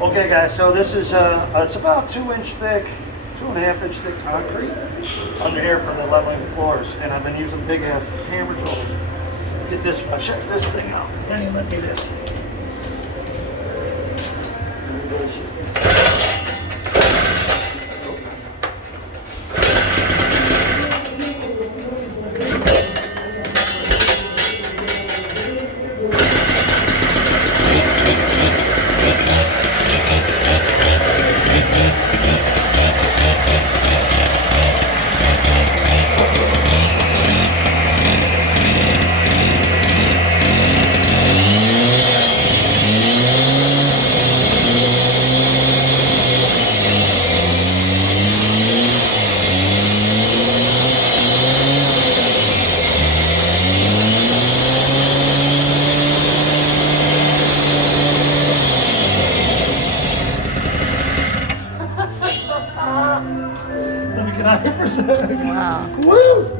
Okay guys, so this is it's about 2-inch thick, 2.5-inch thick concrete under here for the leveling floors, and I've been using big ass hammer tool. Get this, I'll check this thing out. Then you let me this. Let me get out here for a second. Wow. Woo!